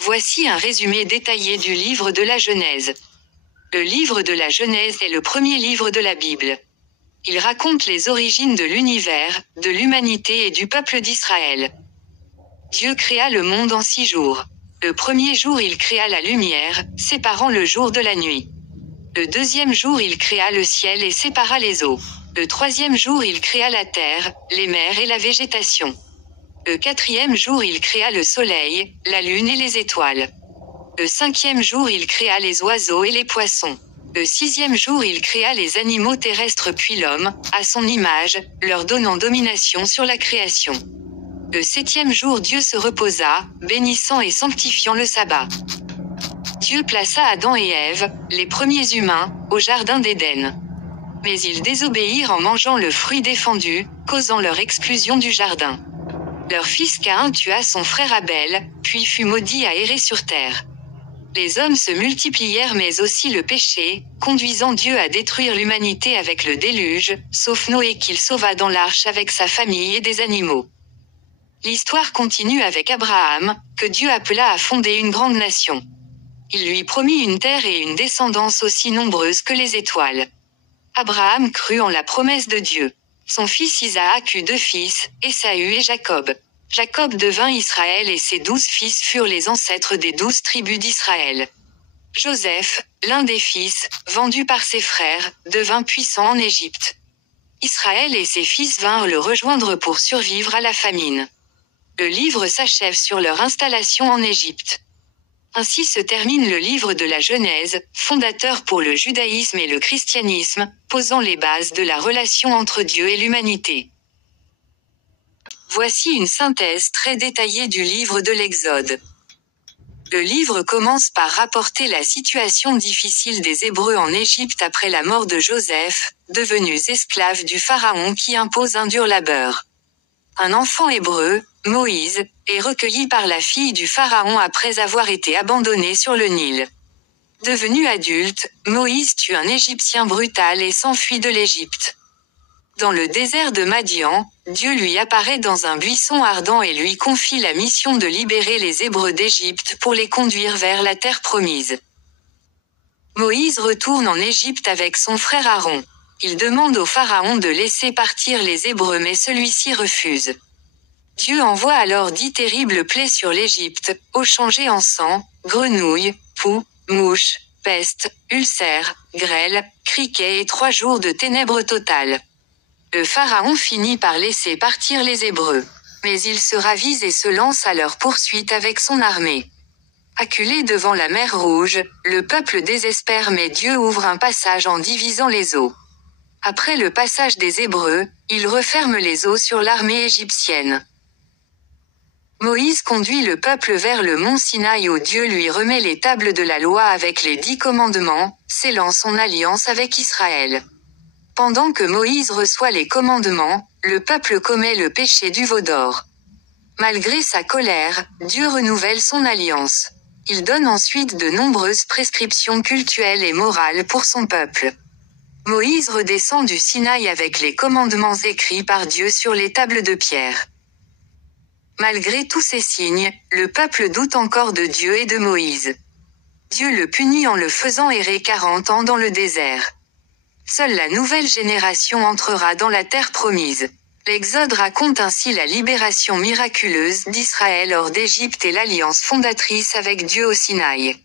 Voici un résumé détaillé du livre de la Genèse. Le livre de la Genèse est le premier livre de la Bible. Il raconte les origines de l'univers, de l'humanité et du peuple d'Israël. Dieu créa le monde en 6 jours. Le premier jour il créa la lumière, séparant le jour de la nuit. Le deuxième jour il créa le ciel et sépara les eaux. Le troisième jour il créa la terre, les mers et la végétation. Le quatrième jour il créa le soleil, la lune et les étoiles. Le cinquième jour il créa les oiseaux et les poissons. Le sixième jour il créa les animaux terrestres puis l'homme, à son image, leur donnant domination sur la création. Le septième jour Dieu se reposa, bénissant et sanctifiant le sabbat. Dieu plaça Adam et Ève, les premiers humains, au jardin d'Éden. Mais ils désobéirent en mangeant le fruit défendu, causant leur exclusion du jardin. Leur fils Caïn tua son frère Abel, puis fut maudit à errer sur terre. Les hommes se multiplièrent mais aussi le péché, conduisant Dieu à détruire l'humanité avec le déluge, sauf Noé qu'il sauva dans l'arche avec sa famille et des animaux. L'histoire continue avec Abraham, que Dieu appela à fonder une grande nation. Il lui promit une terre et une descendance aussi nombreuse que les étoiles. Abraham crut en la promesse de Dieu. Son fils Isaac eut 2 fils, Ésaü et Jacob. Jacob devint Israël et ses 12 fils furent les ancêtres des 12 tribus d'Israël. Joseph, l'un des fils, vendu par ses frères, devint puissant en Égypte. Israël et ses fils vinrent le rejoindre pour survivre à la famine. Le livre s'achève sur leur installation en Égypte. Ainsi se termine le livre de la Genèse, fondateur pour le judaïsme et le christianisme, posant les bases de la relation entre Dieu et l'humanité. Voici une synthèse très détaillée du livre de l'Exode. Le livre commence par rapporter la situation difficile des Hébreux en Égypte après la mort de Joseph, devenus esclaves du Pharaon qui impose un dur labeur. Un enfant hébreu, Moïse, est recueilli par la fille du Pharaon après avoir été abandonné sur le Nil. Devenu adulte, Moïse tue un Égyptien brutal et s'enfuit de l'Égypte. Dans le désert de Madian, Dieu lui apparaît dans un buisson ardent et lui confie la mission de libérer les Hébreux d'Égypte pour les conduire vers la terre promise. Moïse retourne en Égypte avec son frère Aaron. Il demande au Pharaon de laisser partir les Hébreux mais celui-ci refuse. Dieu envoie alors 10 terribles plaies sur l'Égypte, eau changée en sang, grenouilles, poux, mouches, peste, ulcères, grêle, criquets et 3 jours de ténèbres totales. Le Pharaon finit par laisser partir les Hébreux. Mais il se ravise et se lance à leur poursuite avec son armée. Acculé devant la mer Rouge, le peuple désespère mais Dieu ouvre un passage en divisant les eaux. Après le passage des Hébreux, il referme les eaux sur l'armée égyptienne. Moïse conduit le peuple vers le mont Sinaï où Dieu lui remet les tables de la loi avec les 10 commandements, scellant son alliance avec Israël. Pendant que Moïse reçoit les commandements, le peuple commet le péché du veau d'or. Malgré sa colère, Dieu renouvelle son alliance. Il donne ensuite de nombreuses prescriptions cultuelles et morales pour son peuple. Moïse redescend du Sinaï avec les commandements écrits par Dieu sur les tables de pierre. Malgré tous ces signes, le peuple doute encore de Dieu et de Moïse. Dieu le punit en le faisant errer 40 ans dans le désert. Seule la nouvelle génération entrera dans la terre promise. L'Exode raconte ainsi la libération miraculeuse d'Israël hors d'Égypte et l'alliance fondatrice avec Dieu au Sinaï.